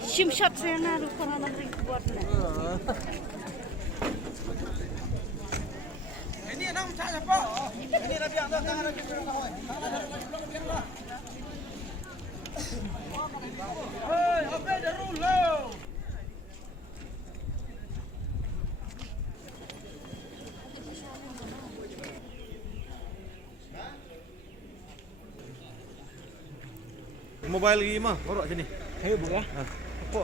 Simsat saya naruh korang nak buat ni. Ini nak macam apa? Ini nak biar dah tangan nak biar. Hei, apa dah rule? Mobile lagi mah, korok sini. Ayo buka. Apa?